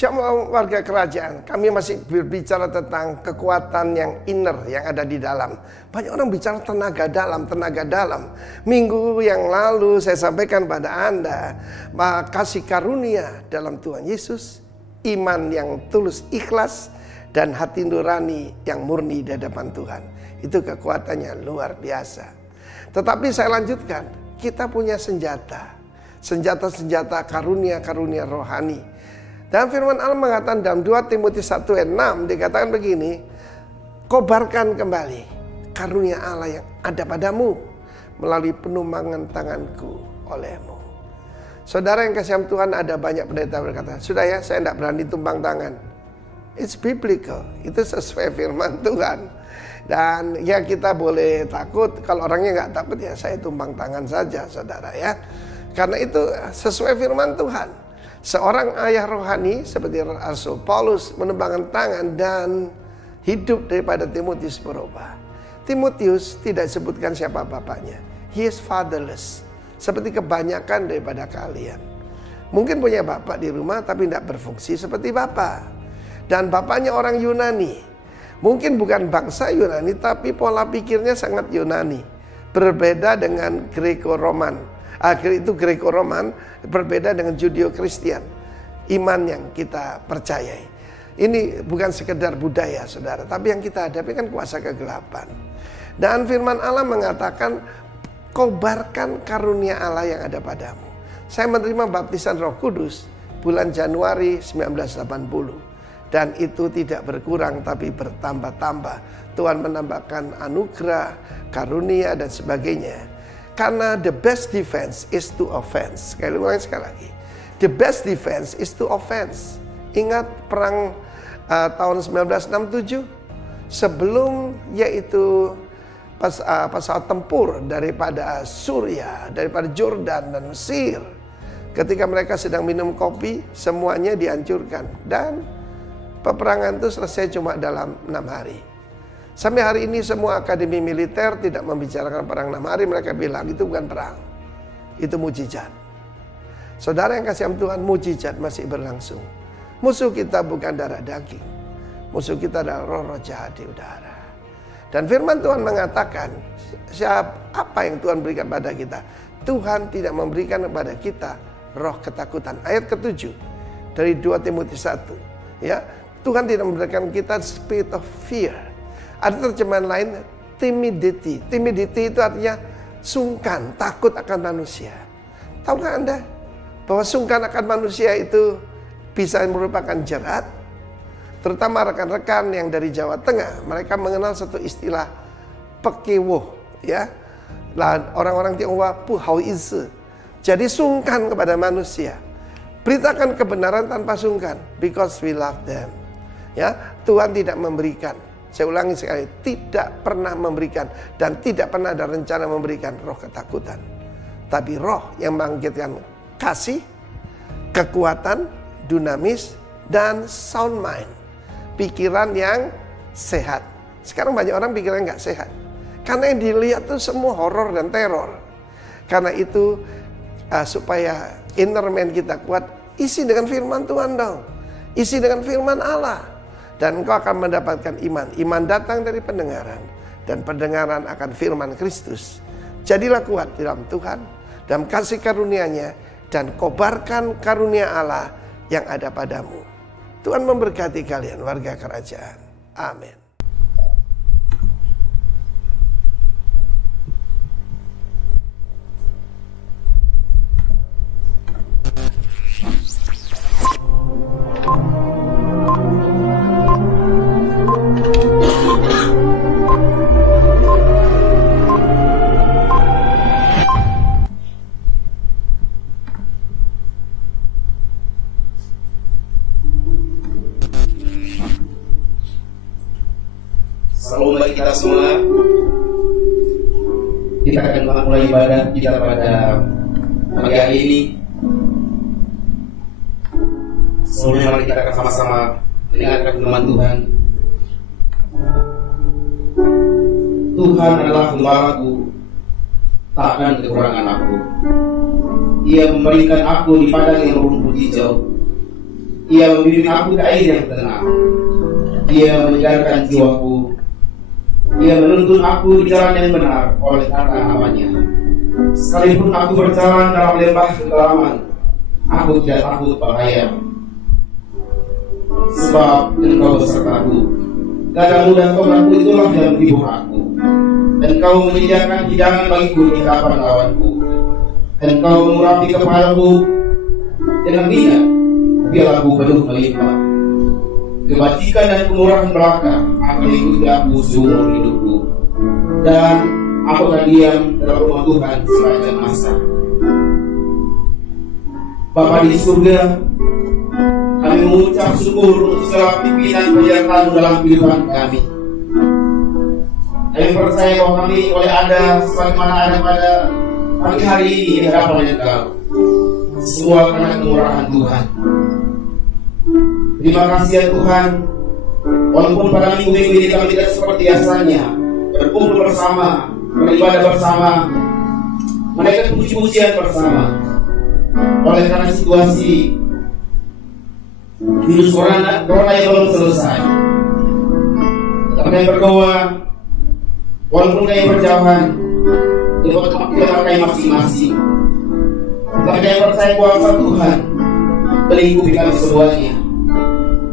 Shalom warga kerajaan, kami masih berbicara tentang kekuatan yang inner yang ada di dalam. Banyak orang bicara tenaga dalam, tenaga dalam. Minggu yang lalu saya sampaikan pada Anda, kasih karunia dalam Tuhan Yesus, iman yang tulus ikhlas, dan hati nurani yang murni di hadapan Tuhan. Itu kekuatannya luar biasa. Tetapi saya lanjutkan, kita punya senjata. Senjata-senjata karunia-karunia rohani. Dan firman Allah mengatakan dalam 2 Timotius 1:6 dikatakan begini, kobarkan kembali karunia Allah yang ada padamu melalui penumpangan tanganku olehmu. Saudara yang kasih Tuhan, ada banyak pendeta berkata, sudah ya, saya tidak berani tumpang tangan. It's biblical, itu sesuai firman Tuhan. Dan ya kita boleh takut, kalau orangnya nggak takut ya saya tumpang tangan saja saudara ya. Karena itu sesuai firman Tuhan. Seorang ayah rohani seperti Rasul Paulus menumpangkan tangan dan hidup daripada Timotius berubah. Timotius tidak disebutkan siapa bapaknya. He is fatherless. Seperti kebanyakan daripada kalian. Mungkin punya bapak di rumah tapi tidak berfungsi seperti bapak. Dan bapaknya orang Yunani. Mungkin bukan bangsa Yunani tapi pola pikirnya sangat Yunani. Berbeda dengan Greco-Roman. Itu Greco-Roman berbeda dengan Judeo-Kristian. Iman yang kita percayai. Ini bukan sekedar budaya saudara, tapi yang kita hadapi kan kuasa kegelapan. Dan firman Allah mengatakan, kobarkan karunia Allah yang ada padamu. Saya menerima baptisan Roh Kudus bulan Januari 1980. Dan itu tidak berkurang tapi bertambah-tambah. Tuhan menambahkan anugerah, karunia dan sebagainya. Karena the best defense is to offense. Sekali lagi. The best defense is to offense. Ingat perang tahun 1967? Sebelum yaitu pesawat tempur daripada Suriah, daripada Jordan dan Mesir. Ketika mereka sedang minum kopi, semuanya dihancurkan. Dan peperangan itu selesai cuma dalam 6 hari. Sampai hari ini semua akademi militer tidak membicarakan perang 6 hari. Mereka bilang itu bukan perang, itu mujizat. Saudara yang kasih Tuhan, mujizat masih berlangsung. Musuh kita bukan darah daging. Musuh kita adalah roh-roh jahat di udara. Dan firman Tuhan mengatakan, apa yang Tuhan berikan pada kita? Tuhan tidak memberikan kepada kita roh ketakutan. Ayat ke-7 dari 2 Timotius 1. Ya, Tuhan tidak memberikan kita spirit of fear. Ada terjemahan lain, timidity. Timidity itu artinya sungkan, takut akan manusia. Tahukah Anda bahwa sungkan akan manusia itu bisa merupakan jerat? Terutama rekan-rekan yang dari Jawa Tengah, mereka mengenal satu istilah pekewo, ya. Orang-orang Tionghoa puhao isi. Jadi sungkan kepada manusia. Beritakan kebenaran tanpa sungkan, because we love them. Ya, Tuhan tidak memberikan. Saya ulangi sekali, tidak pernah memberikan dan tidak pernah ada rencana memberikan roh ketakutan. Tapi roh yang membangkitkan kasih, kekuatan, dinamis, dan sound mind. Pikiran yang sehat. Sekarang banyak orang pikirannya nggak sehat. Karena yang dilihat itu semua horor dan teror. Karena itu supaya inner man kita kuat, isi dengan firman Tuhan dong. Isi dengan firman Allah. Dan engkau akan mendapatkan iman. Iman datang dari pendengaran. Dan pendengaran akan firman Kristus. Jadilah kuat di dalam Tuhan. Dalam kasih karunia-Nya. Dan kobarkan karunia Allah yang ada padamu. Tuhan memberkati kalian warga kerajaan. Amin. Salam bagi kita semua. Kita akan mulai ibadah kita pada pagi hari ini. Sebelumnya mari kita akan sama-sama mendengarkan firman Tuhan. Tuhan adalah gembalaku, takkan kekurangan aku. Ia memberikan aku di padang yang rumput hijau. Ia membimbing aku ke air yang tenang. Ia menyegarkan jiwaku. Ia menuntun aku di jalan yang benar oleh karena namanya. Sekalipun aku berjalan dalam lembah kekelaman, aku tidak takut bahaya. Sebab Engkau besertaku. Gadamu dan tongkatmu itulah yang menghibur aku. Engkau menyediakan hidangan bagiku di hadapan lawanku. Engkau mengurapi kepalaku dengan minyak, biar aku penuh melimpah. Kebajikan dan kemurahan belaka akan mengikuti aku seumur hidupku, dan aku akan diam dalam rumah Tuhan sepanjang masa. Bapa di surga, kami mengucap syukur untuk segala pimpinan penyertaan dalam kehidupan kami. Kami percaya bahwa kami oleh ada sebagaimana ada pada pagi hari ini di hadapan Engkau, semua karena kemurahan Tuhan. Terima kasih ya Tuhan, walaupun pada minggu-minggu ini kami tidak seperti biasanya berkumpul bersama, beribadah bersama, menaikkan puji-pujian bersama. Oleh karena situasi virus corona yang belum selesai, kami berdoa, walaupun kami berjauhan di tempat kami masing-masing, kami percaya kuasa Tuhan melingkupi kami semuanya.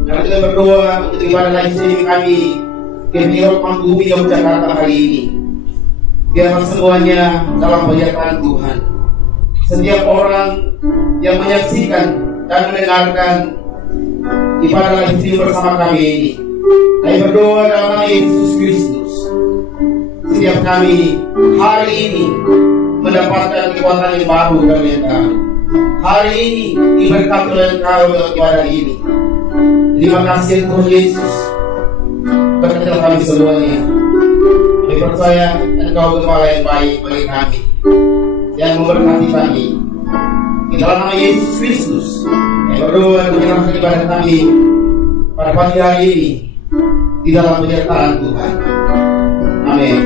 Karena kita berdoa untuk ibadah live streaming kami ke Biro Mangkubi Yogyakarta hari ini, biarlah semuanya dalam penyertaan Tuhan. Setiap orang yang menyaksikan dan mendengarkan ibadah live streaming bersama kami ini, kami berdoa dalam nama Yesus Kristus, setiap kami hari ini mendapatkan kekuatan yang baru dari Engkau. Hari ini diberkati oleh Engkau dalam ibadah ini. Terima kasih Tuhan Yesus, berkatilah kami semuanya. Kami percaya Engkau Gembala yang baik bagi kami, yang memberkati kami. Di dalam nama Yesus Kristus, kami berdoa dan menyerahkan ibadah kami pada pagi hari ini di dalam penyertaan Tuhan. Amin.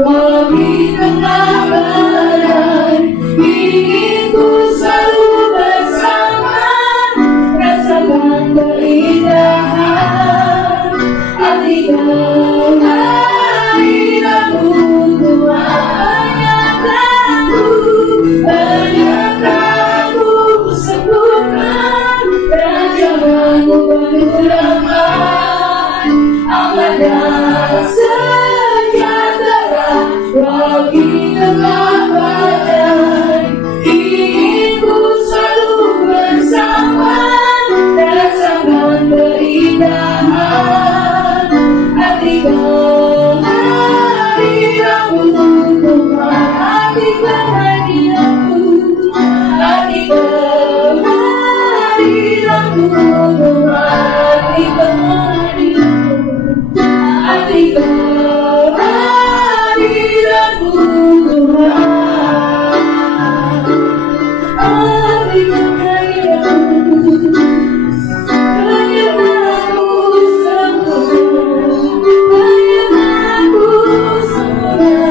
walau di tengah badai, ingin ku selalu bersama, rasakan keindahan arti kehadiranmu. Tuhan nyataku, menyataku sempurna, kerajaan-Mu penuh damai, aman dan sejahtera, walau di tengah badai, ingin ku selalu bersama, rasakan keindahan arti kehadiranmu. Tuhan, arti kehadiranmu, arti kehadiranmu. Tuhan, arti kehadiranmu, arti kehadiranmu. Tuhan, arti kehadiranmu, penyertaanmu sempurna, penyertaanmu sempurna.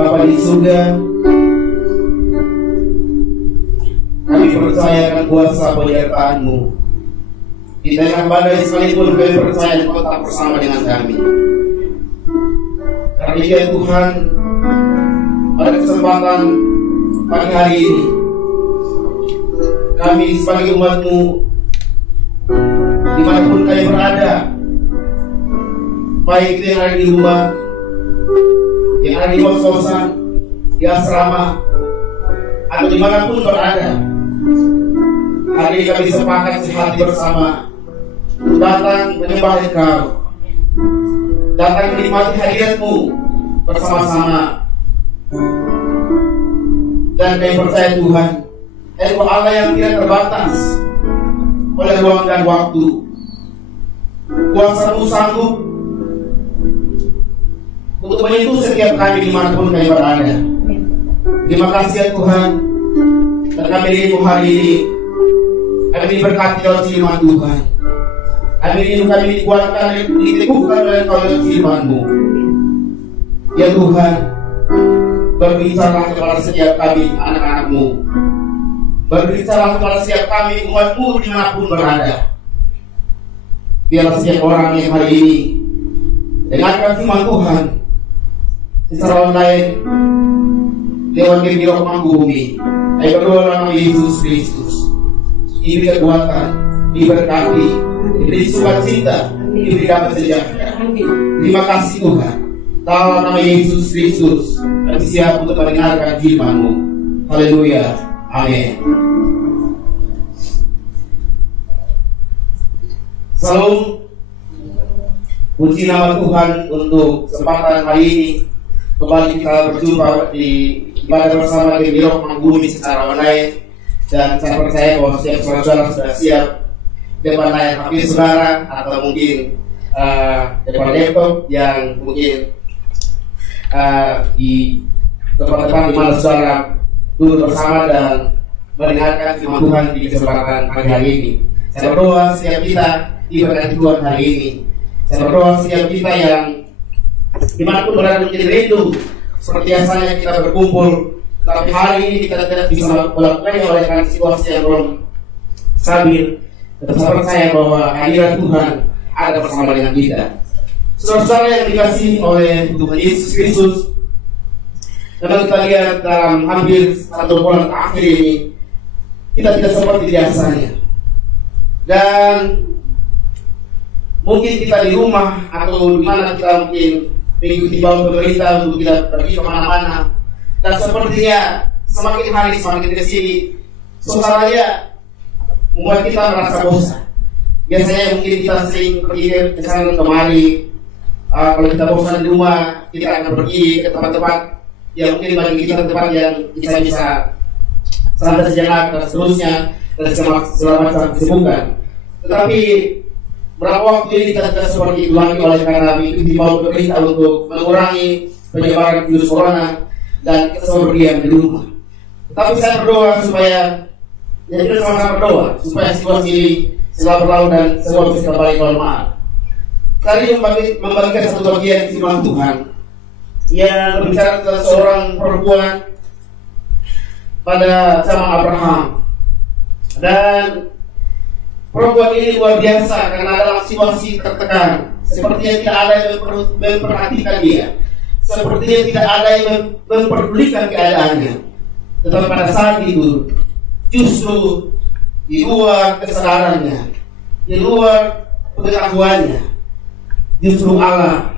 Bapa di surga, kami percaya akan kuasa penyertaan-Mu. Di tengah badai sekalipun kami percaya Engkau tetap bersama dengan kami. Karena Tuhan, pada kesempatan pagi hari ini kami sebagai umat-Mu, dimanapun kami berada, baik itu yang ada di rumah, yang ada di kos-kosan, di asrama, atau dimanapun berada. Hari ini kami sepakat sehati bersama datang menyembah Engkau, datang menikmati hadirat-Mu bersama-sama. Dan kami percaya Tuhan, Engkau Allah yang tidak terbatas oleh ruang dan waktu. Kuasa-Mu sanggup untuk menyentuh setiap kami dimanapun kami berada. Terima kasih ya Tuhan. Dan kami rindu hari ini, kami diberkati oleh firman Tuhan. Kami rindu kami dikuatkan, diteguhkan oleh firman-Mu. Ya Tuhan, berbicara kepada setiap kami anak-anak-Mu. Berbicara kepada setiap kami umat-Mu dimanapun berada. Biarlah setiap orang yang hari ini dengarkan firman Tuhan secara online lewat media panggung bumi. Ayo berdoa dalam nama Yesus Kristus. Diberi kekuatan, diberkati, diberi sukacita, diberi damai sejahtera. Terima kasih Tuhan. Dalam nama Yesus Kristus, kami siap untuk mendengarkan firman-Mu. Haleluya. Amin. Salam. Puji nama Tuhan untuk kesempatan hari ini. Kembali kita berjumpa di ibadah bersama di Biro Panggung secara online. Dan saya percaya bahwa setiap saudara sudah siap depan layar HP saudara, atau mungkin depan laptop yang mungkin di tempat-tempat di mana saudara duduk bersama dan mendengarkan firman Tuhan di kesempatan pagi hari ini. Saya berdoa setiap kita diberkati Tuhan hari ini. Saya berdoa setiap kita yang dimanapun berada menjadi rindu seperti biasanya kita berkumpul, tapi hari ini kita tidak bisa melakukannya oleh karena situasi yang belum stabil. Tetap saya percaya bahwa hadirat Tuhan ada bersama dengan kita. Saudara-saudara yang dikasihi oleh Tuhan Yesus Kristus, memang kita lihat dalam hampir 1 bulan terakhir ini kita tidak seperti biasanya. Dan mungkin kita di rumah atau di mana kita mungkin mengikuti bau pemerintah untuk tidak pergi kemana-mana. Dan sepertinya semakin hari semakin kesini suasananya membuat kita merasa bosan. Biasanya mungkin kita sering pergi ke sana kemari. Kalau kita bosan di rumah, kita akan pergi ke tempat-tempat yang mungkin bagi kita tempat yang kita bisa santai sejenak dan seterusnya, dan segala macam kesibukan. Tetapi berapa waktu ini kita tidak seperti itu lagi oleh karena mengikuti bau pemerintah untuk mengurangi penyebaran virus corona, dan kita selalu berdiam di rumah. Tapi saya berdoa supaya, ya kita sama-sama berdoa supaya situasi ini segera berlalu dan semua bisa kembali normal. Kali ini membagikan satu bagian firman Tuhan yang berbicara tentang seorang perempuan pada zaman Abraham. Dan perempuan ini luar biasa karena dalam situasi tertekan, sepertinya tidak ada yang memperhatikan dia, sepertinya tidak ada yang memperdulikan keadaannya. Tetapi pada saat itu justru di luar kesadarannya, di luar pengetahuannya, justru Allah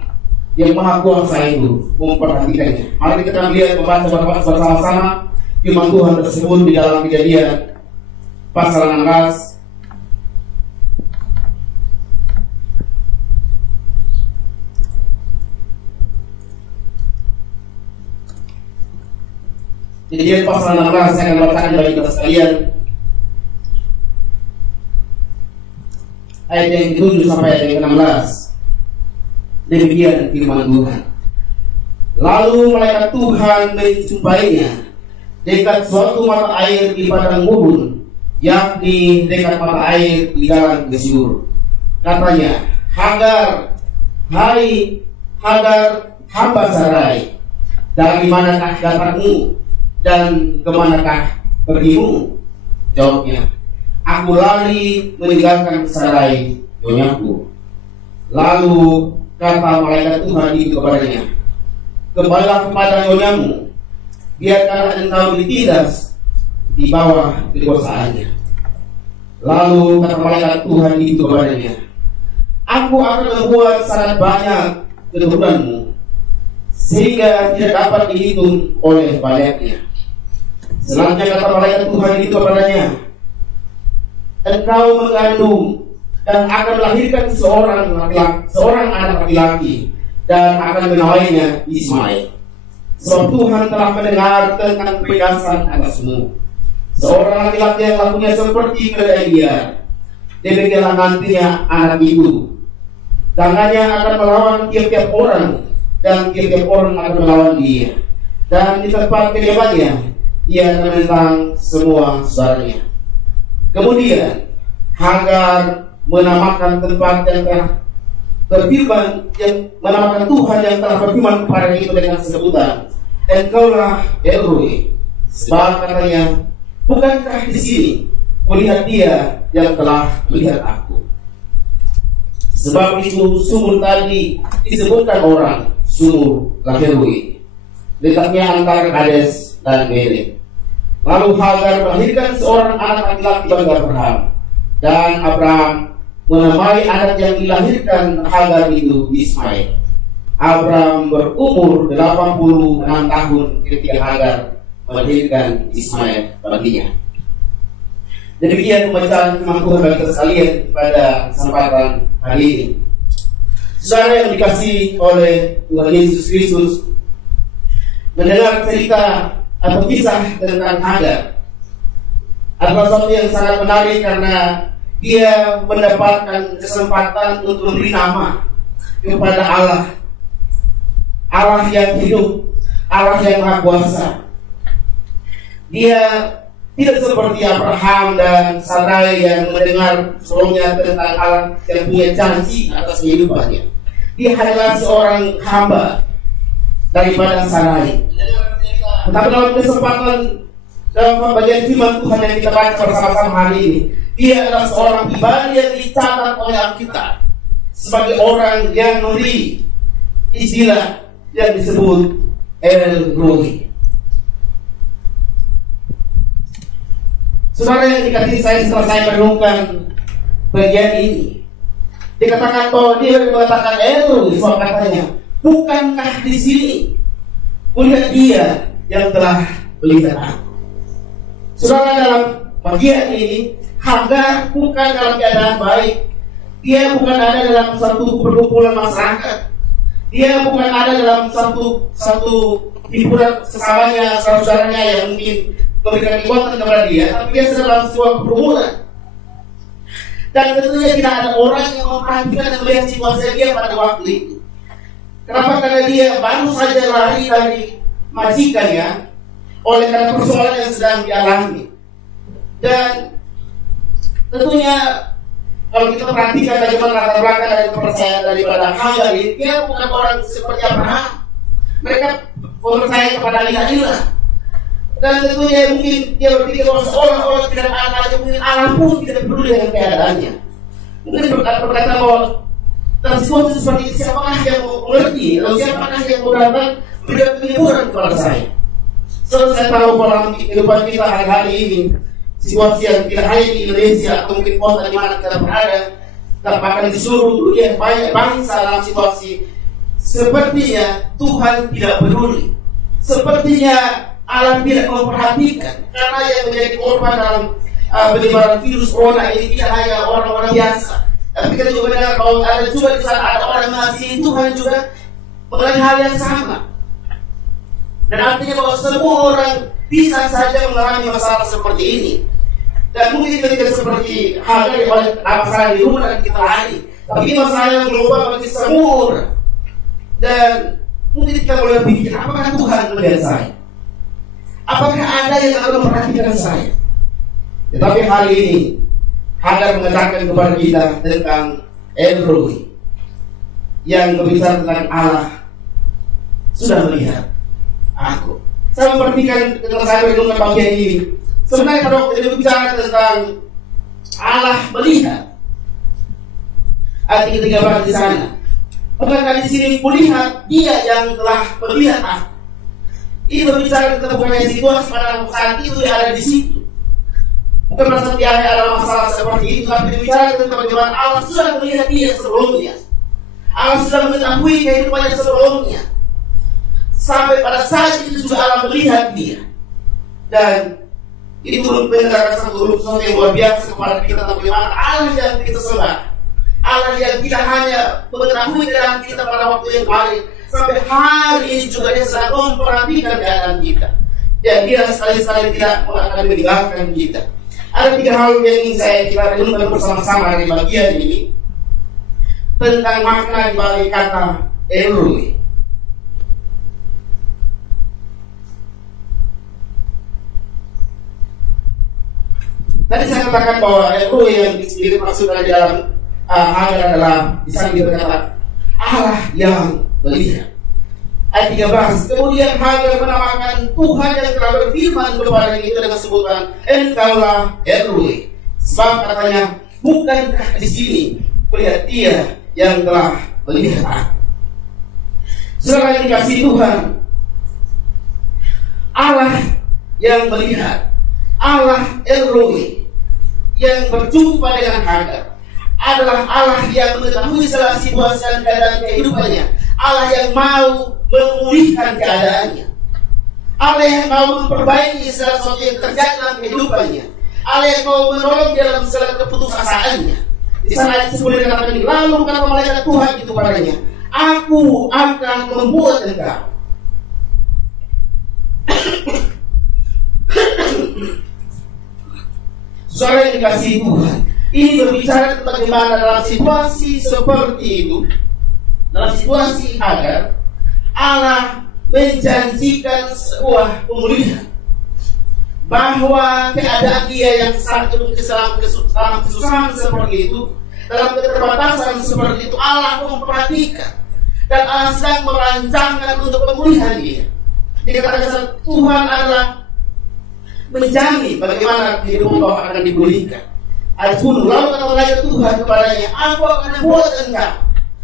yang Maha Kuasa itu memperhatikannya. Mari kita lihat membaca bersama-sama firman Tuhan tersebut di dalam Kejadian pasal 16. Kejadian pasal 16 saya akan bacakan bagi kita sekalian ayat yang ke-7 sampai ayat yang ke-16. Demikian firman Tuhan. Lalu malaikat Tuhan menjumpainya dekat suatu mata air di padang gurun, yakni dekat mata air di jalan Gesyur. Katanya, Hagar, hai Hagar, hamba Sarai, dari manakah datangmu dan kemanakah pergimu? Jawabnya, aku lari meninggalkan Sarai, nyonya-ku. Lalu kata malaikat Tuhan itu kepadanya, kembalilah kepada nyonya-mu, biarkanlah engkau ditindas di bawah kekuasaannya. Lalu kata malaikat Tuhan itu kepadanya, aku akan membuat sangat banyak keturunanmu, sehingga tidak dapat dihitung oleh banyaknya. Selanjutnya kata malaikat Tuhan itu kepadanya, engkau mengandung dan akan melahirkan seorang anak laki-laki, dan akan menamainya Ismail. Sebab Tuhan telah mendengar tentang perhiasan atasmu. Seorang laki-laki yang lakunya seperti keledai liar. Demikianlah nantinya anak itu. Tangannya akan melawan tiap-tiap orang, dan tiap-tiap orang akan melawan dia. Dan di tempat kediamannya, ia akan menentang semua saudaranya. Kemudian Hagar menamakan tempat yang telah berfirman, yang menamakan Tuhan yang telah berfirman kepada itu dengan sebutan, engkaulah El-Roi. Sebab katanya, bukankah di sini melihat dia yang telah melihat aku. Sebab itu sumur tadi disebutkan orang sumur Lahiroi, letaknya antara Kades dan Merek. Lalu Hagar melahirkan seorang anak laki-laki bagi Abraham, dan Abraham menamai anak yang dilahirkan Hagar itu Ismail. Abraham berumur 86 tahun ketika Hagar melahirkan Ismail baginya. Demikian pembacaan firman Tuhan bagi kita sekalian pada kesempatan hari ini. Saudara yang dikasihi oleh Tuhan Yesus Kristus, mendengar cerita atau kisah tentang Hagar adalah sesuatu yang sangat menarik, karena dia mendapatkan kesempatan untuk memberi nama kepada Allah, Allah yang hidup, Allah yang Maha Kuasa. Dia tidak seperti Abraham dan Sarai yang mendengar sebelumnya tentang Allah yang punya janji atas kehidupannya. Dia adalah seorang hamba daripada Sarai. Tetapi dalam kesempatan, dalam bagian firman Tuhan yang kita baca bersama-sama hari ini, dia adalah seorang pribadi yang dicatat oleh Alkitab sebagai orang yang memberi istilah yang disebut El-Roi. Saudara yang dikasihi saya, setelah saya merenungkan bagian ini, dikatakan bahwa dia mengatakan El-Roi, sebab katanya, bukankah di sini melihat dia yang telah melihat aku. Saudara, dalam bagian ini, Hagar bukan dalam keadaan baik. Dia bukan ada dalam satu perkumpulan masyarakat. Dia bukan ada dalam satu hiburan sesamanya, saudaranya yang mungkin memberikan kekuatan kepada dia, tapi dia sedang dalam sebuah pergumulan. Dan tentunya tidak ada orang yang memperhatikan dan melihat situasi dia pada waktu itu. Kenapa? Karena dia baru saja lari dari majikannya oleh karena persoalan yang sedang dialami. Dan tentunya kalau kita perhatikan bagaimana latar belakang dan kepercayaan daripada Hagar ini, dia bukan orang seperti Abraham. Mereka percaya kepada ilah-ilah. Dan tentunya mungkin dia berpikir bahwa seolah-olah tidak ada, mungkin Allah pun tidak peduli dengan keadaannya. Mungkin berkata bahwa dalam situasi seperti ini, siapakah yang mengerti, atau siapakah yang mau datang memberikan penghiburan kepada saya. Soalnya saya tahu dalam kehidupan kita hari-hari ini, situasi yang tidak hanya di Indonesia atau mungkin kota di mana kita berada, bahkan di seluruh dunia banyak bangsa dalam situasi sepertinya Tuhan tidak peduli, sepertinya Allah tidak memperhatikan, karena yang menjadi korban dalam penyebaran virus corona ini tidak hanya orang-orang biasa, tapi kita juga dengar bahwa ada juga di sana ada orang mengasihi Tuhan juga mengalami hal yang sama. Dan artinya bahwa semua orang bisa saja mengalami masalah seperti ini. Dan mungkin tidak seperti Hagar oleh masalah di rumah dan kita lari, tapi ini masalah yang global bagi semua orang. Dan mungkin kita boleh pikir, apakah Tuhan melihat saya? Apakah ada yang akan memperhatikan saya? Tetapi hari ini Hagar mengatakan kepada kita tentang El-Roi yang berbicara tentang Allah sudah melihat aku. Saya memperhatikan ketika saya merenungkan bagian ini. Sebenarnya kalau kita bicara tentang Allah melihat, arti ketiga berada di sana. Bukankah di sini melihat dia yang telah melihat aku? Ini berbicara tentang bukannya situasi pada saat itu yang ada di situ. Bukan merasa dia ada masalah seperti itu, tapi bicara tentang bagaimana Allah sudah melihat dia sebelumnya. Allah sudah mengetahui kehidupannya sebelumnya. Sampai pada saat itu juga Allah melihat dia. Dan itu mengenai satu sesuatu yang luar biasa kepada kita tentang bagaimana Allah yang kita sembah. Allah yang kita hanya mengetahui keadaan kita pada waktu yang kemarin. Sampai hari ini juga dia sedang memperhatikan keadaan kita. Dan dia sekali-sekali tidak akan meninggalkan kita. Ada 3 hal yang ingin kita renungkan bersama-sama di bagian ini tentang makna di balik kata Elroy. Tadi saya katakan bahwa Elroy yang dimaksudkan di dalam Hagar adalah di sana dia berkata Allah yang melihat. Ayat 13. Kemudian Hagar menamakan Tuhan yang telah berfirman kepada itu dengan sebutan Engkaulah Elroy. Sebab katanya, bukankah di sini melihat dia yang telah melihat aku. Saudara yang dikasihi Tuhan, Allah yang melihat, Allah Elroy yang berjumpa dengan Hagar adalah Allah yang mengetahui segala situasi dan keadaan kehidupannya. Allah yang mau memulihkan keadaannya. Allah yang mau memperbaiki segala sesuatu yang terjadi dalam kehidupannya. Allah yang mau menolong dalam segala keputusasaannya. Di sana ayat 10 dikatakan ini, lalu kata malaikat Tuhan itu padanya, aku akan membuat engkau saudara yang dikasihi Tuhan. Ini berbicara tentang bagaimana dalam situasi seperti itu, dalam situasi Hagar, Allah menjanjikan sebuah pemulihan, bahwa keadaan dia yang saat itu dalam kesusahan seperti itu, dalam keterbatasan seperti itu, Allah memperhatikan dan Allah sedang merancangkan untuk pemulihan dia. Dikatakan Tuhan adalah menjamin bagaimana kehidupan kau akan dipulihkan. Ayat 10, lalu kata malaikat Tuhan kepadanya, aku akan membuat engkau.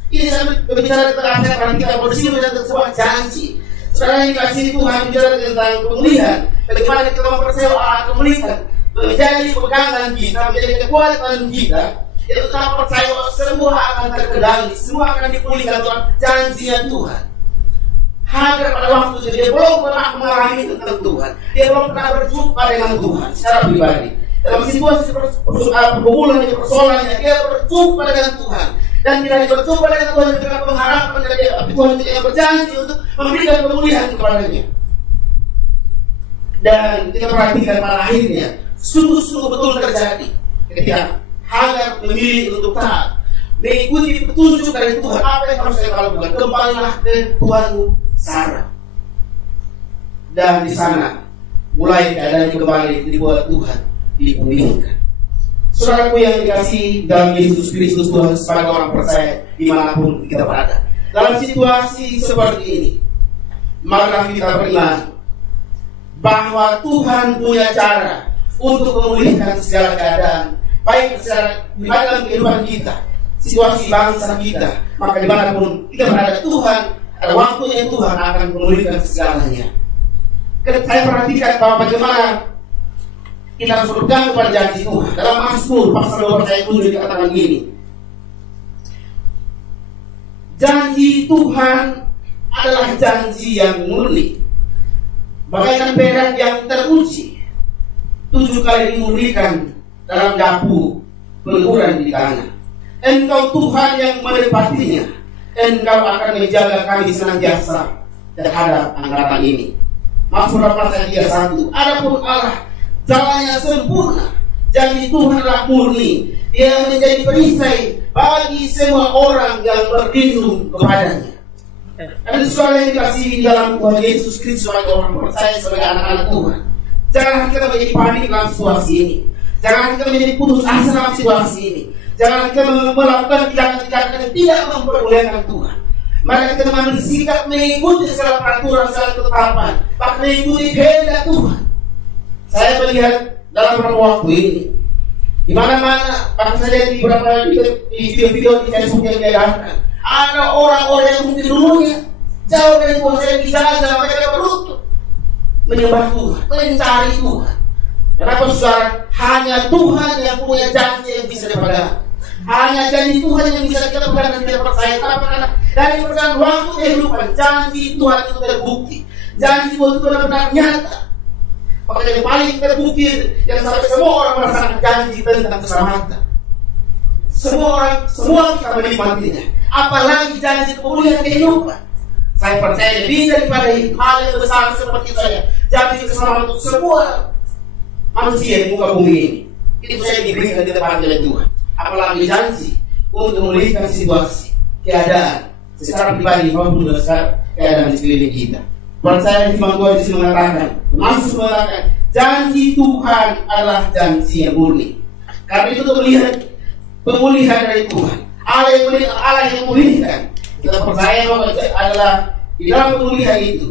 Ini sampai berbicara tentang kita bersih tentang sebuah janji. Saudara yang dikasihi Tuhan bicara tentang pemulihan. Bagaimana kita mempercayai Allah akan memulihkan, menjadi pegangan kita, menjadi kekuatan kita. Kita tetap percaya bahwa semua akan terkendali, semua akan dipulihkan Tuhan, janjinya Tuhan. Hagar pada waktu itu dia belum pernah mengalami tentang Tuhan, dia belum pernah berjumpa dengan Tuhan secara pribadi. Dalam situasi pergumulan dan persoalannya, dia berjumpa dengan Tuhan. Dan tidak berjumpa dengan Tuhan dengan pengharapan dari dia, tapi Tuhan yang berjanji untuk memberikan pemulihan kepadanya. Dan kita perhatikan pada akhirnya, sungguh-sungguh betul terjadi ketika Hagar memilih untuk taat, mengikuti petunjuk dari Tuhan. Apa yang harus saya lakukan? Kembalilah ke Tuhanmu Sarah. Dan di sana mulai keadaan kembali dibuat Tuhan dipulihkan. Saudaraku yang dikasihi dalam Yesus Kristus, Tuhan sebagai orang percaya dimanapun kita berada, dalam situasi seperti ini, maka kita beriman bahwa Tuhan punya cara untuk memulihkan segala keadaan, baik secara dalam kehidupan kita, situasi bangsa kita. Maka dimanapun kita berada, Tuhan ada waktunya Tuhan akan memulihkan segalanya. Saya perhatikan bahwa bagaimana kita harus berpegang kepada janji Tuhan. Dalam Mazmur pasal 2 ayat 7 dikatakan gini, janji Tuhan adalah janji yang murni, bagaikan perak yang teruji, 7 kali dimurnikan dalam dapu peleburan di tanah. Engkau Tuhan yang menepatinya, Engkau akan menjaga kami senantiasa terhadap angkatan ini. Mazmur 8 ayat 31. Adapun Allah jalannya sempurna, janji Tuhan adalah murni, dia menjadi perisai bagi semua orang yang berlindung kepadanya. Dan soal yang dikasihi dalam Tuhan Yesus Kristus sebagai orang percaya, sebagai anak-anak Tuhan, jangan kita menjadi panik dalam situasi ini, jangan kita menjadi putus asa dalam situasi ini, jangan kita melakukan tindakan-tindakan yang tidak mempermuliakan Tuhan. Maka kita mengambil sikap mengikuti segala peraturan, segala ketetapan, bahkan mengikuti kehendak Tuhan. Saya melihat dalam beberapa waktu ini, di mana-mana, bahkan saja di beberapa video-video di Facebook yang diadakan, ada orang-orang yang mungkin dulunya jauh dari Tuhan, saya bicara mereka berlutut menyembah Tuhan, mencari Tuhan. Kenapa saudara? Hanya Tuhan yang punya janji yang bisa dipegang. Hanya janji Tuhan yang bisa kita pegang dan kita percaya. Kenapa? Karena dari perjalanan waktu kehidupan, janji Tuhan itu terbukti. Janji Tuhan itu benar-benar nyata. Maka yang paling terbukti yang sampai semua orang merasakan janji tentang keselamatan. Semua kita menikmatinya. Apalagi janji kemuliaan kehidupan. Saya percaya lebih daripada itu, hal yang besar seperti saya. Janji keselamatan untuk semua manusia di muka bumi ini. Itu saya diberikan di depan oleh Tuhan. Apalagi janji untuk memulihkan situasi, keadaan secara pribadi maupun secara keadaan di sekeliling kita. Percaya firman Tuhan di sini mengatakan, janji Tuhan adalah janji yang murni. Karena itu kita melihat pemulihan dari Tuhan. Allah yang memulihkan. Kita percaya bahwa adalah di dalam pemulihan itu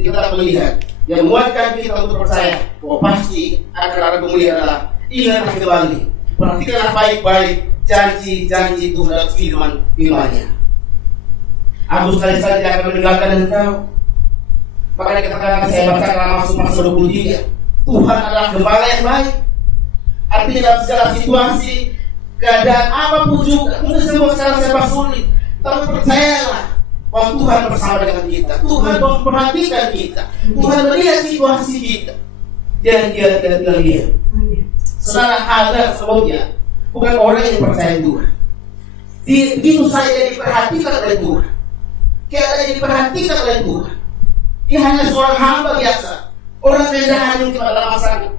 kita melihat yang menguatkan kita untuk percaya bahwa pasti akan ada pemulihan adalah ingatlah kembali. Perhatikanlah baik-baik janji-janji Tuhan dalam firman-Nya. Aku sekali-sekali tidak akan meninggalkan engkau. Makanya kita katakan saya baca dalam Mazmur 23. Tuhan adalah gembala yang baik. Artinya dalam segala situasi, keadaan apapun juga, mungkin semua secara serba sulit, tapi percayalah bahwa Tuhan bersama dengan kita. Tuhan memperhatikan kita. Tuhan melihat situasi kita. Dan Dia tidak lihat. Saudara Hagar sebelumnya bukan orang yang percaya Tuhan. Begitu saja diperhatikan oleh Tuhan. Keadaan diperhatikan oleh Tuhan. Dia hanya seorang hamba biasa. Orang rendahan mungkin pada masyarakat.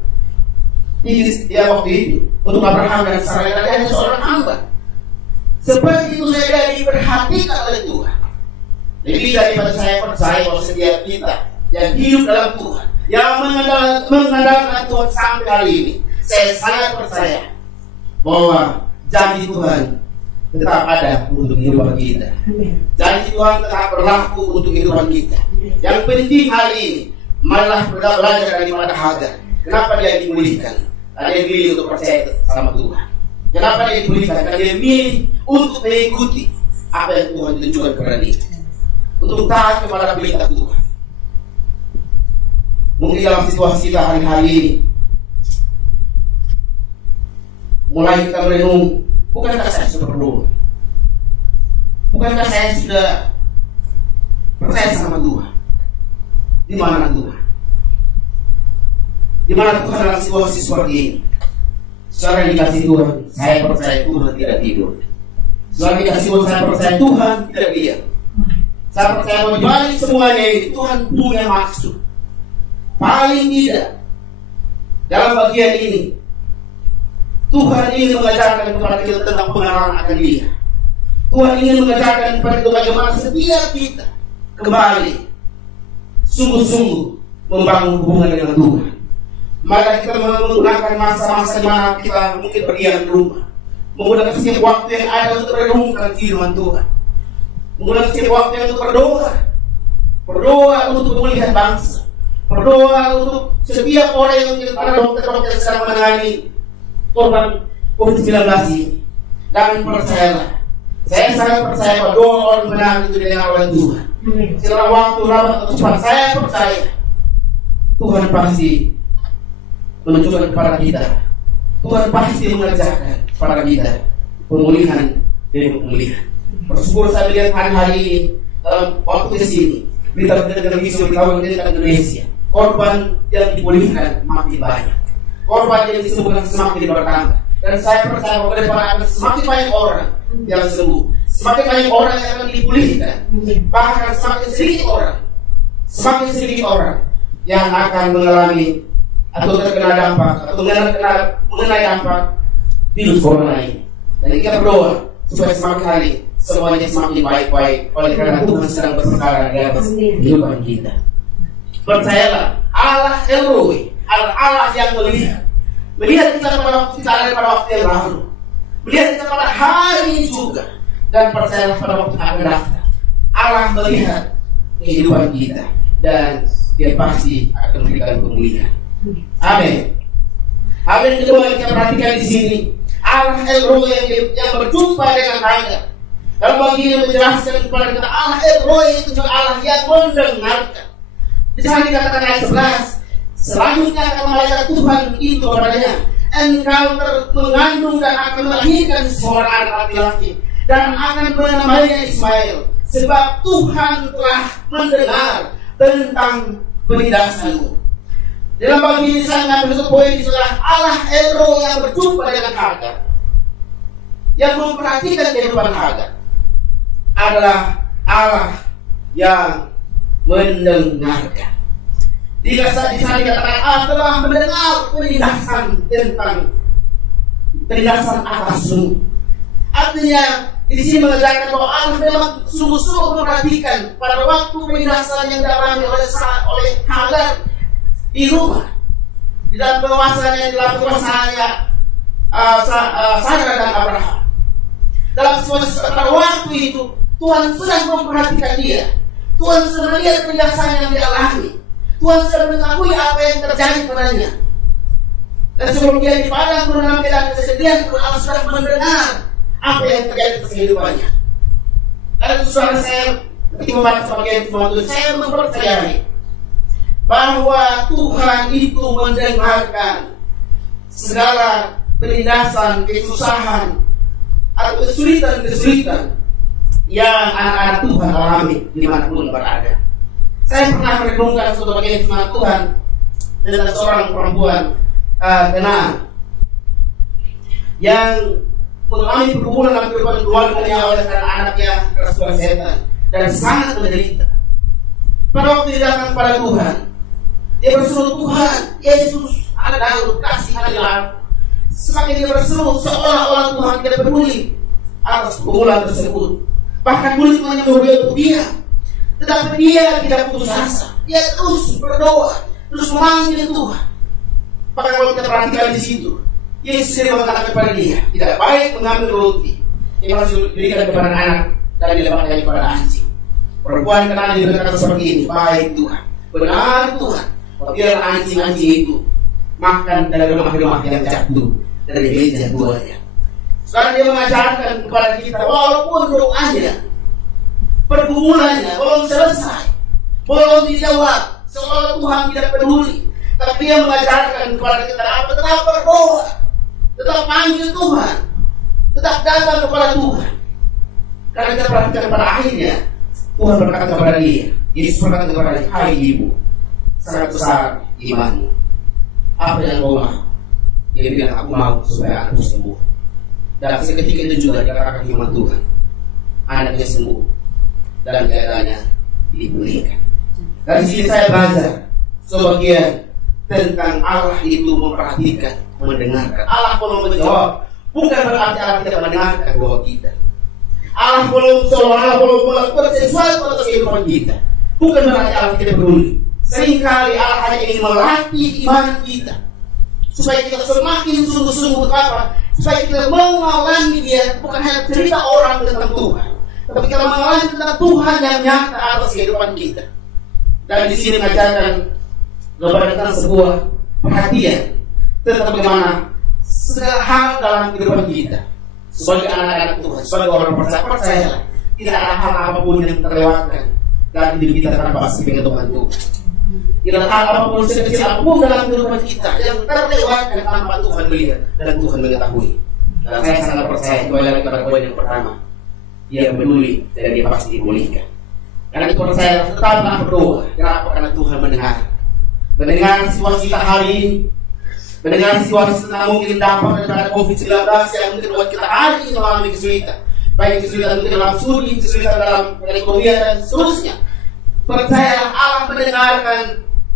Dia waktu itu untuk Abraham dan Sarah, dia hanya seorang hamba. Seperti itu saja diperhatikan oleh Tuhan. Lebih daripada saya percaya bahwa setiap kita yang hidup dalam Tuhan, yang mengandalkan Tuhan sampai hari ini, saya sangat percaya bahwa janji Tuhan tetap ada untuk kehidupan kita. Janji Tuhan tetap berlaku untuk kehidupan kita. Yang penting hari ini, malah belajar daripada Hagar. Kenapa dia dimulihkan? Karena dia milih untuk percaya sama Tuhan. Kenapa dia dimulihkan? Karena dia milih untuk mengikuti apa yang Tuhan tunjukkan kepada dia. Untuk taat kepada perintah Tuhan. Mungkin dalam situasi kita hari-hari ini, mulai kita merenung, bukankah saya sudah berdoa? Bukankah saya sudah percaya sama Tuhan? Di mana Tuhan? Di mana Tuhan dalam situasi seperti ini? Secara dikasih Tuhan, saya percaya Tuhan tidak tidur. Secara dikasih Tuhan, saya percaya Tuhan tidak diam. Saya percaya bahwa balik semuanya ini Tuhan punya maksud. Paling tidak dalam bagian ini Tuhan ingin mengajarkan kepada kita tentang pengenalan akan Dia. Tuhan ingin mengajarkan kepada kita bagaimana setiap kita kembali sungguh-sungguh membangun hubungan dengan Tuhan. Maka kita menggunakan masa-masa di mana kita mungkin berdiam di rumah, menggunakan setiap waktu yang ada untuk merenungkan firman Tuhan, menggunakan setiap waktu yang untuk berdoa untuk pemulihan bangsa, berdoa untuk setiap orang yang mungkin para dokter-dokter yang sedang menangani korban COVID-19 ini. Dan percayalah, saya sangat percaya bahwa doa orang benar itu didengar oleh Tuhan. Setelah waktu lama atau cepat, saya percaya Tuhan pasti menunjukkan kepada kita, Tuhan pasti mengajarkan kepada kita pemulihan demi pemulihan. Bersyukur saya melihat hari-hari ini dalam waktu ke sini berita televisi beritahu tentang Indonesia, korban yang dipulihkan makin banyak, korban yang disembuhkan semakin bertambah. Dan saya percaya bahwa depan akan semakin banyak orang yang sembuh, semakin banyak orang yang akan dipulihkan, bahkan semakin sedikit orang yang akan mengalami atau terkena dampak atau mengenai dampak virus corona ini. Dan kita berdoa supaya semakin hari semuanya semakin baik-baik oleh karena Tuhan sedang berperkara di atas kehidupan kita. Percayalah, Allah El-Roi adalah Allah yang melihat kita pada waktu kita ada pada waktu yang lalu, melihat kita pada hari ini juga, dan percayalah pada waktu akan datang Allah melihat kehidupan kita dan Dia pasti akan memberikan pemulihan. Amin. Amin. Kedua yang kita perhatikan di sini, Allah El-Roi yang berjumpa dengan Hagar. Dalam bagian menjelaskan kepada kita, Allah El-Roi itu juga Allah yang mendengarkan. Di sana dikatakan ayat 11, selanjutnya kata malaikat Tuhan itu kepadanya, engkau mengandung dan akan melahirkan seorang anak laki-laki dan akan menamainya Ismail, sebab Tuhan telah mendengar tentang penindasanmu. Dalam bagi ini saya mengambil satu poin di saudara, Allah El Roi yang berjumpa dengan Hagar, yang memperhatikan kehidupan Hagar, adalah Allah yang mendengarkan. Di sana dikatakan Allah telah mendengar penindasan tentang penindasan atasmu. Artinya di sini mengajarkan bahwa Allah memang sungguh-sungguh memperhatikan pada waktu penindasan yang dialami oleh Hagar di rumah, di dalam penguasaan yang dilakukan kekuasaannya Sarah dan Abraham. Dalam pada waktu itu Tuhan sedang memperhatikan dia. Tuhan sedang melihat penindasan yang dialami. Tuhan sedang mengetahui apa yang terjadi padanya. Dan sebelum dia di padang gurun dalam keadaan kesedihan, Allah sedang mendengar apa yang terjadi atas kehidupannya. Karena itu suara saya ketika membaca bagian firman Tuhan, saya mempercayai bahwa Tuhan itu mendengarkan segala penindasan, kesusahan atau kesulitan yang anak-anak Tuhan alami dimanapun berada. Saya pernah merenungkan suatu bagian firman Tuhan tentang seorang perempuan Kanaan yang mengalami pergumulan dalam kehidupan keluarganya oleh karena anaknya kerasukan setan dan sangat menderita. Pada waktu dia datang kepada Tuhan, dia berseru, Tuhan Yesus, anak Daud, kasih anak. Semakin dia berseru, seolah-olah Tuhan tidak peduli atas pergumulan tersebut. Bahkan kulit hanya untuk dia, tetapi dia tidak putus asa. Dia terus berdoa, terus memanggil Tuhan. Bahkan kalau kita perhatikan di situ, Yesus sendiri mengatakan kepada dia, tidak baik mengambil roti yang harus diberikan kepada anak dan dilemparkan kepada anjing. Perempuan Kanaan juga berkata seperti ini, baik Tuhan, benar Tuhan, biar anjing-anjing itu makan dari rumah-rumah yang jatuh dari meja tuanya. Sekarang dia mengajarkan kepada kita, walaupun doanya, pergumulannya belum selesai, belum dijawab, seolah Tuhan tidak peduli, tapi dia mengajarkan kepada kita tetap berdoa, tetap panggil Tuhan, tetap datang kepada Tuhan. Karena kita perhatikan pada akhirnya Tuhan berkata kepada dia, Yesus berkata kepada dia, hai ibu, sangat besar imanmu, apa yang kau mau? Dia bilang, aku mau supaya aku sembuh. Dan seketika itu juga dia katakan firman Tuhan, anaknya sembuh dan keadaannya dipulihkan. Dari sini saya belajar sebagian tentang Allah itu memperhatikan, mendengarkan. Allah belum menjawab, bukan berarti Allah tidak mendengarkan doa kita. Allah belum melakukan sesuatu atas kehidupan kita, bukan berarti Allah tidak peduli. Seringkali Allah hanya ingin melatih iman kita supaya kita semakin sungguh-sungguh apa? Supaya kita mengalami dia, bukan hanya cerita orang tentang Tuhan, tapi kita mengalami tentang Tuhan yang nyata atas kehidupan kita. Dan di sini mengajarkan tentang sebuah perhatian tentang bagaimana segala hal dalam kehidupan kita sebagai anak-anak Tuhan, sebagai orang percaya, tidak ada hal apapun yang terlewatkan dalam hidup kita tanpa sepengetahuan Tuhan. Tidak ada hal apapun sekecil apapun dalam kehidupan kita yang terlewatkan tanpa Tuhan melihat dan Tuhan mengetahui. Dan saya sangat percaya kembali lagi pada poin yang pertama, dia peduli dan dia pasti dipulihkan. Karena itu saya tetaplah berdoa. Kenapa? Karena Tuhan mendengar situasi kita hari ini, mendengar situasi tentang mungkin dampak daripada COVID-19 yang mungkin buat kita hari ini mengalami kesulitan, baik kesulitan mungkin dalam studi, kesulitan dalam perekonomian dan seterusnya. Percayalah Allah mendengarkan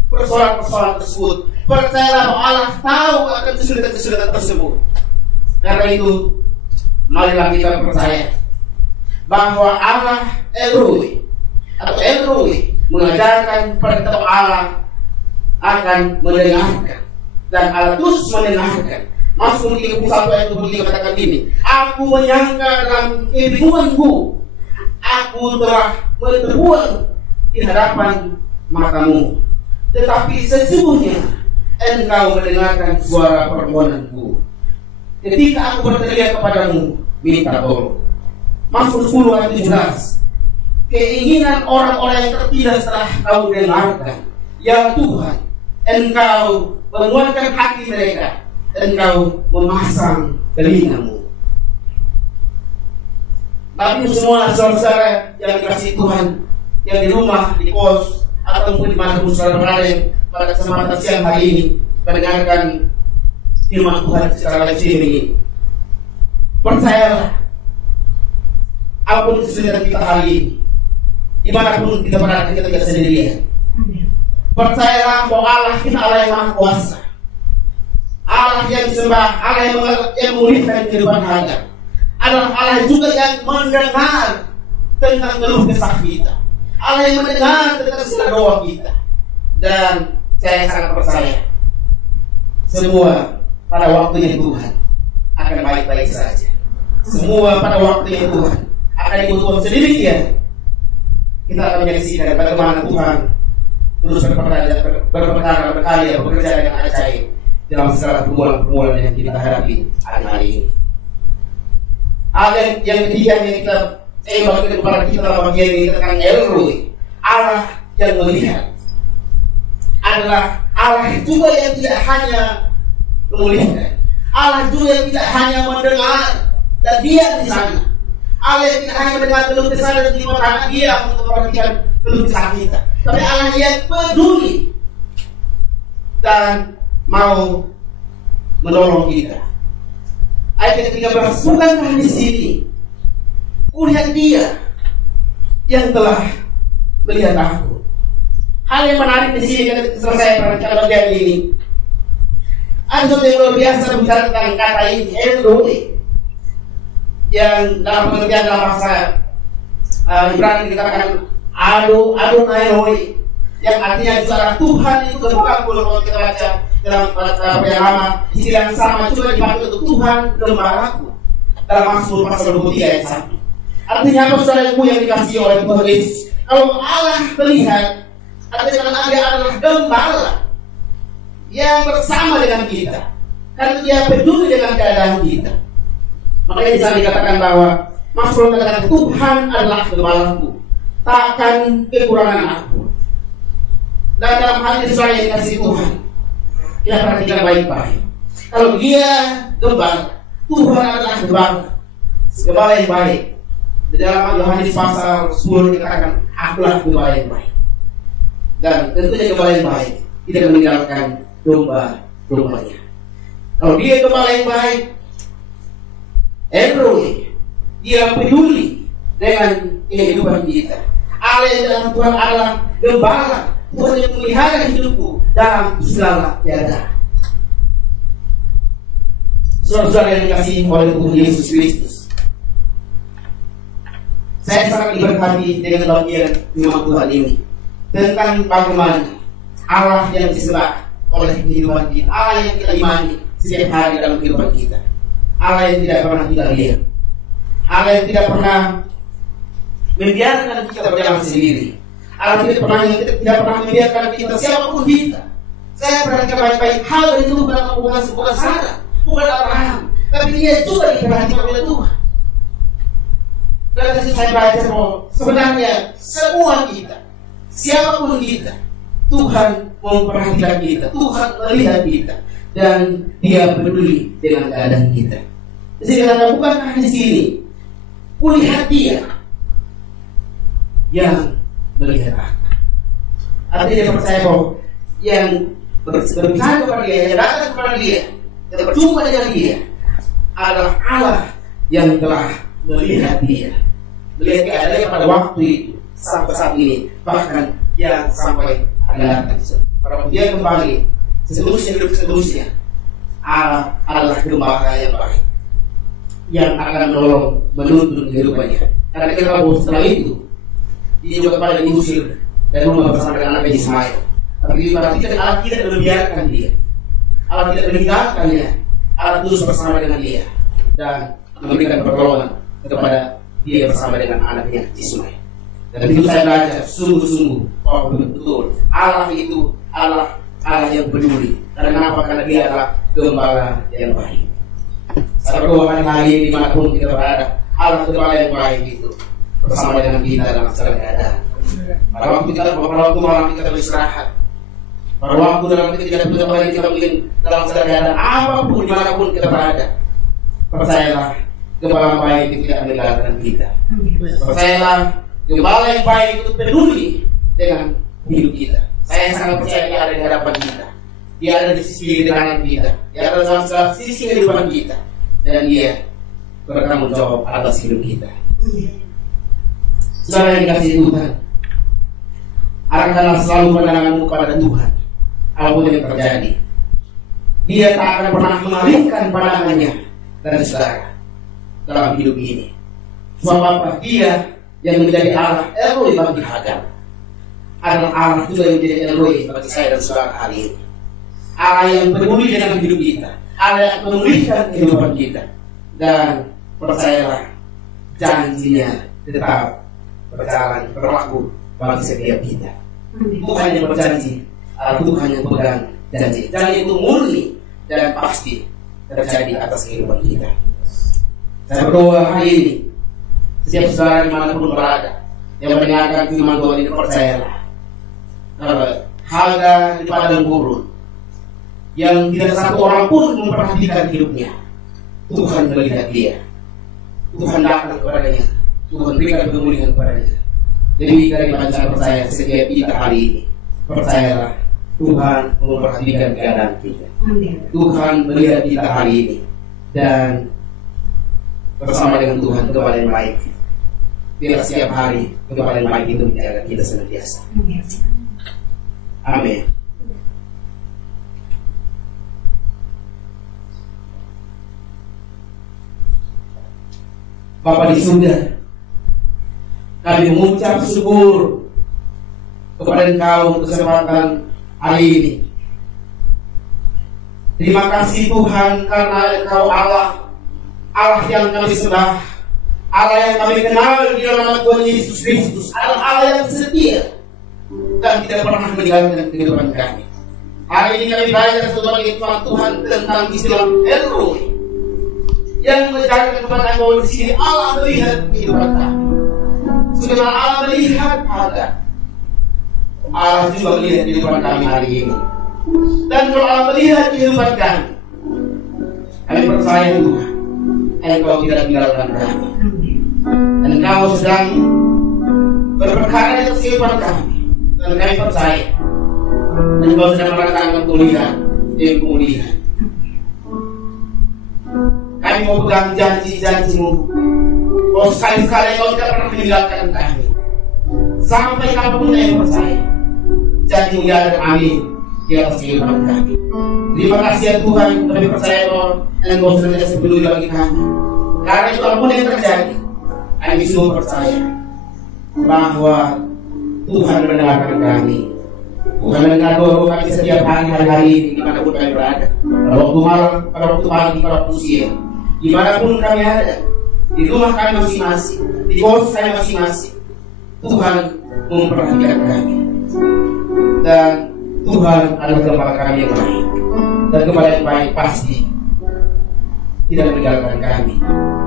persoalan-persoalan tersebut. Percayalah bahwa Allah tahu akan kesulitan-kesulitan tersebut. Karena itu, marilah kita percaya bahwa Allah El Roi mengajarkan kepada kita bahwa Allah akan mendengarkan dan Allah terus mendengarkan. Masuk ke 31 ayat 23 katakan ini, aku menyangka dalam kebingunganku, aku telah berbuat di hadapan matamu, tetapi sesungguhnya engkau mendengarkan suara permohonanku ketika aku berteriak kepadamu minta tolong. Masuk 10 ayat 17, keinginan orang-orang yang terpilih setelah kau dengarkan, ya Tuhan, engkau menguatkan hati mereka, engkau memasang telingamu. Tapi semua saudara-saudara yang dikasih Tuhan, yang di rumah, di kos, ataupun dimanapun saudara berada pada kesempatan siang hari ini mendengarkan firman Tuhan secara live streaming ini, percayalah, apapun kesulitan kita hari ini, dimanapun kita berada, kita tidak sendirian. Percayalah bahwa Allah kita Allah yang Maha Kuasa, Allah yang disembah, Allah yang memulihkan kehidupan kita, adalah Allah juga yang mendengar tentang keluh kesah kita, Allah yang mendengar tentang segala doa kita. Dan saya sangat percaya semua pada waktunya Tuhan akan baik-baik saja. Semua pada waktunya Tuhan akan dibutuhkan sedemikian. Kita akan menyaksikan bagaimana Tuhan terus berperkara, berkarya, bekerja dengan ajaib dalam segala pergumulan-pergumulan yang kita hadapi hari ini. Hal yang ketiga yang kita bagi kepada kita dalam bagian ini tentang El-Roi, Allah yang melihat, adalah Allah juga yang tidak hanya memulihkan, Allah juga yang tidak hanya mendengar dan dia di sana. Allah yang tidak hanya mendengar keluh kesah dan terima tangan dia untuk memperhatikan keluh kesah kita, tapi Allah yang peduli dan mau menolong kita. Ayat ke-13, bukankah di sini kulihat dia yang telah melihat aku. Hal yang menarik di sini ketika selesai perencanaan bagian ini, ada sesuatu yang luar biasa bicara tentang kata ini, El-Roi, yang dalam pengertian dalam bahasa Ibrani dikatakan Adonai Roi, yang artinya adalah Tuhan itu gembala. Kalau kita baca dalam yang lama, istilah yang sama juga dipakai untuk Tuhan gembalaku dalam Mazmur pasal 23 ayat 1. Artinya apa saudaraku yang dikasihi oleh Tuhan Yesus? Kalau Allah melihat, artinya dia adalah gembala yang bersama dengan kita, karena dia peduli dengan keadaan kita. Makanya di sana dikatakan bahwa Mazmur mengatakan Tuhan adalah gembalaku, takkan kekurangan aku. Dan dalam hal ini saudara yang dikasihi Tuhan, kita perhatikan baik-baik. Kalau dia gembala, Tuhan adalah gembala yang baik. Di dalam Yohanes pasal 10 dikatakan, akulah gembala yang baik. Dan tentunya gembala yang baik tidak meninggalkan domba-dombanya. Kalau dia gembala yang baik, El-Roi, dia peduli dengan kehidupan kita. Allah yang dalam Tuhan adalah gembala, Tuhan yang memelihara hidupku dalam segala keadaan. Saudara-saudara yang dikasihi oleh Tuhan Yesus Kristus, saya sangat diberkati dengan bagian firman Tuhan ini tentang bagaimana Allah yang disembah oleh kehidupan kita, Allah yang kita imani setiap hari dalam kehidupan kita, Allah yang tidak pernah kita lihat, Allah yang tidak pernah membiarkan kita berjalan sendiri, Allah tidak pernah membiarkan kita siapapun kita. Saya perhatikan baik-baik hal itu bukan Sarah, bukan Abraham, tapi dia juga diperhatikan oleh Tuhan. Dan saya baca sebenarnya semua kita, siapapun kita, Tuhan memperhatikan kita, Tuhan melihat kita, dan dia peduli dengan keadaan kita. Jadi kata bukankah di sini kulihat dia yang melihat aku. Artinya dia percaya bahwa yang berbicara kepada dia, yang datang kepada dia, yang berjumpa dengan dia adalah Allah yang telah melihat dia, melihat keadaannya pada waktu itu sampai saat ini, bahkan yang sampai akan datang. Pada dia kembali seterusnya Allah adalah gembala yang baik yang akan menuntun kehidupannya. Karena kita tahu setelah itu dia juga pada diusir dari rumah bersama dengan anaknya Ismail. Tapi Allah tidak membiarkan dia, Allah tidak meninggalkannya, Allah terus bersama dengan dia dan memberikan pertolongan kepada dia bersama dengan anaknya Ismail. Dan itu saya belajar sungguh-sungguh bahwa betul Allah itu Allah yang peduli. Karena apa? Karena dia adalah gembala yang baik. Saya berdoa hari ini dimanapun kita berada, Allah gembala yang baik itu bersama dengan kita dalam segala keadaan. Pada waktu malam kita beristirahat, Pada waktu dalam ketika kita mungkin dalam keadaan apapun dimanapun kita berada, percayalah gembala baik itu tidak meninggalkan kita. Percayalah gembala yang baik itu peduli dengan hidup kita. Saya sangat percaya dia ada di hadapan kita, dia ada di sisi kiri kanan kita, dia ada dalam sisi kehidupan kita, dan dia bertanggung jawab atas hidup kita. Saudara yang dikasihi Tuhan, arahkanlah selalu pandanganmu kepada Tuhan, apapun yang terjadi. Dia tak akan pernah mengalihkan pandangannya dari saudara dalam hidup ini. Sebab apa? Dia yang menjadi Allah Elroy bagi Hagar adalah Allah juga yang menjadi Elroy bagi saya dan saudara hari ini. Allah yang peduli dengan hidup kita, Allah yang memulihkan kehidupan kita, dan percayalah janjinya tetap berjalan berlaku bagi setiap kita. Tuhan yang berjanji, Tuhan yang pegang janji. Janji itu murni dan pasti terjadi atas kehidupan kita. Saya berdoa hari ini, setiap saudara dimanapun berada yang mendengarkan firman Tuhan ini, percayalah Hagar di padang gurun yang tidak satu orang pun memperhatikan hidupnya, Tuhan melihat dia, Tuhan datang kepadanya, Tuhan berikan pemulihan kepadanya. Lebih dari bacaan percaya setiap kita hari ini, percayalah Tuhan memperhatikan keadaan kita. Tuhan melihat kita hari ini, dan bersama dengan Tuhan kembali yang baik. Biar setiap hari kembali yang baik itu menjaga kita senantiasa. Amin. Bapa di surga, kami mengucap syukur kepada Engkau untuk kesempatan hari ini. Terima kasih Tuhan karena Engkau Allah yang kami sembah, Allah yang kami kenal di dalam nama Tuhan Yesus Kristus, Allah yang setia dan tidak pernah meninggalkan kehidupan kami. Hari ini kami belajar sebagai Tuhan tentang istilah Elroy yang menjaga kepada Engkau di sini. Allah melihat kehidupan kami. Sudah Allah melihat Hagar, Allah juga melihat kehidupan kami hari ini. Dan kalau Allah melihat kehidupan kami percaya Tuhan, Engkau tidak meninggalkan kami. Engkau sedang berperkara dalam kehidupan kami, dan kami percaya Engkau sedang melakukan pemulihan demi pemulihan. Kami mau pegang janji-janji-Mu. Oh, sekali-sekali Engkau tidak pernah meninggalkan kami. Sampai kapanpun kami percaya janji-Mu ya dan amin di atas kehidupan kami. Terima kasih ya Tuhan, kami percaya Lord, Engkau senantiasa peduli bagi kami. Karena itu apapun yang terjadi, kami semua percaya bahwa Tuhan mendengarkan kami. Tuhan mendengar doa kami setiap hari-hari ini, dimanapun kami berada. Pada waktu malam, pada waktu pagi, pada waktu siang, dimanapun kami ada, di rumah kami masing-masing, di kos saya masing-masing, Tuhan memperhatikan kami. Dan Tuhan adalah gembala kami yang baik, dan gembala yang baik pasti tidak meninggalkan kami.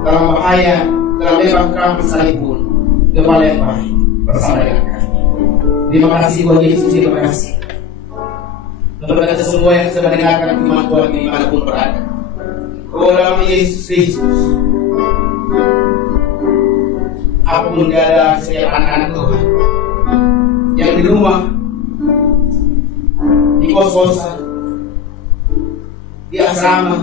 Dalam bahaya, dalam lembah keramat sekalipun, gembala yang baik bersama dengan kami. Terima kasih Tuhan Yesus, terima kasih kepada kita semua yang sedang mendengarkan firman Tuhan dimanapun berada. Oh, dalam Yesus Kristus, apapun keadaan setiap anak-anak Tuhan yang di rumah, di kos-kosan, di asrama,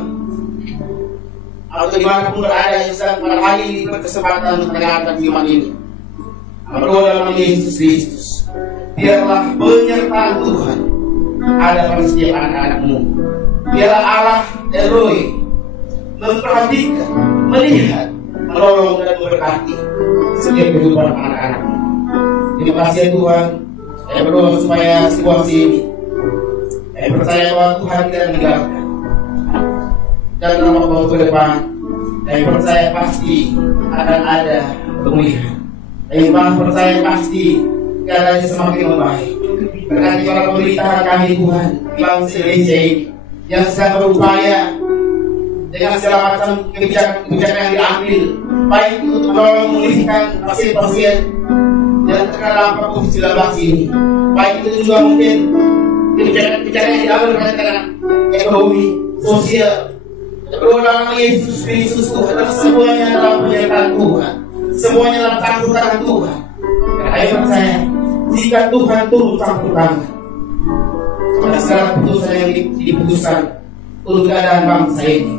atau dimanapun berada yang sedang pada hari ini berkesempatan untuk mendengarkan firman ini, berdoa dalam Yesus Kristus, biarlah penyertaan Tuhan ada pada setiap anak-anak-Mu. Biarlah Allah Elroy memperhatikan, melihat, menolong dan memberkati setiap kehidupan anak-anak-Mu. Terima kasih ya Tuhan. Saya berdoa supaya situasi ini, saya percaya bahwa Tuhan tidak meninggalkan. Dan dalam waktu ke depan, saya percaya pasti akan ada pemulihan. Saya percaya pasti keadaannya semakin membaik. Berkati para pemerintahan kami Tuhan di bangsa Indonesia ini yang sedang berupaya dengan segala macam kebijakan yang diambil, baik untuk menolong memulihkan pasien-pasien yang terkena dampak COVID-19 ini, baik itu juga mungkin kebijakan dalam berkaitan ekonomi, sosial. Berdoa dalam nama Yesus Kristus Tuhan, dan semuanya dalam penyertaan Tuhan, semuanya dalam campur tangan Tuhan. Karena saya percaya, jika Tuhan turun campur tangan, pada segala keputusan yang diputuskan untuk keadaan bangsa ini,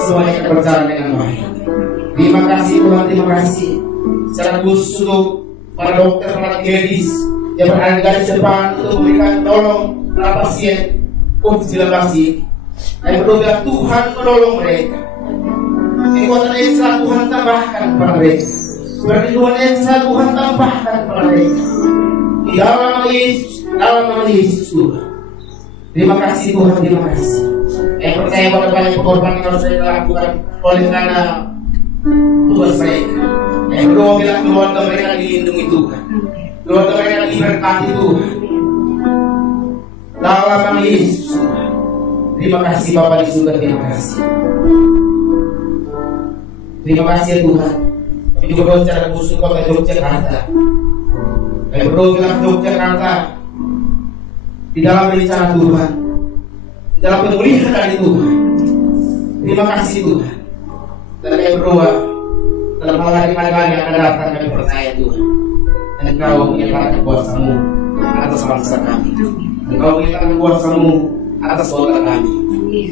semuanya akan berjalan dengan baik. Terima kasih Tuhan, terima kasih. Secara khusus untuk para dokter, para medis yang berada di garis depan untuk memberikan tolong para pasien COVID-19 ini. Saya berdoa Tuhan menolong mereka. Kekuatan Esa Tuhan tambahkan kepada mereka. Perlindungan Esa Tuhan tambahkan kepada mereka. Di dalam nama Yesus, dalam nama Yesus Tuhan. Terima kasih Tuhan, terima kasih. Saya percaya pada banyak pengorbanan yang harus saya lakukan oleh karena tugas mereka. Saya berdoa bila keluarga mereka dilindungi Tuhan, keluarga mereka diberkati Tuhan. Dalam nama Yesus Tuhan. Terima kasih Bapak di surga, terima kasih. Terima kasih Tuhan. Kami juga berdoa secara khusus kota Yogyakarta. Kami berdoa bila Yogyakarta di dalam rencana Tuhan, di dalam pemulihan dari Tuhan. Terima kasih Tuhan. Dan kami berdoa dalam hari yang akan datang, kami percaya Tuhan. Dan Engkau menyatakan kuasa-Mu atas bangsa kami. Engkau menyatakan kuasa-Mu atas saudara kami.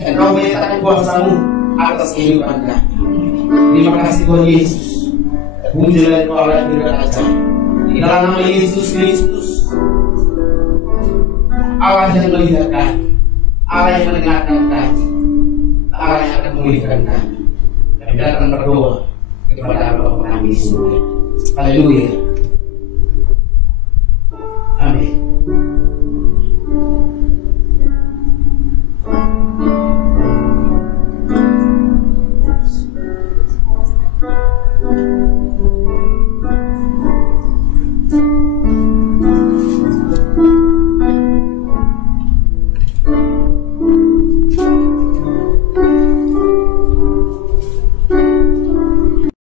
Engkau menyatakan kuasa-Mu atas kehidupan kami. Terima kasih Tuhan Yesus. Puji dan doa dan berkata di dalam nama Yesus Kristus, Allah yang melihat kami, Allah yang mendengarkan kami, Allah yang akan memulihkan kami. Kami akan berdoa kepada Bapa kami di surga. Haleluya.